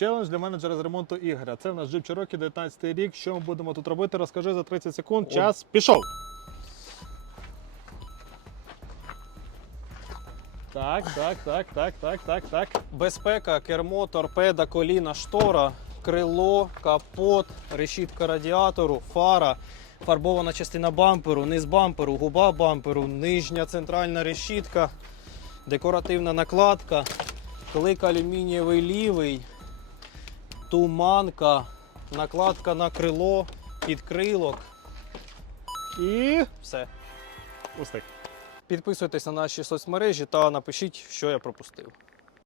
Челендж для менеджера з ремонту Ігоря. Це в нас Jeep Cherokee 19 рік. Що ми будемо тут робити? Розкажи за 30 секунд. Час пішов. Так. Безпека, кермо, торпеда, коліна, штора, крило, капот, решітка радіатору, фара, фарбована частина бамперу, низ бамперу, губа бамперу, нижня центральна решітка, декоративна накладка, клик алюмінієвий лівий, туманка, накладка на крило, підкрилок. І Все. пустик. Підписуйтесь на наші соцмережі та напишіть, що я пропустив.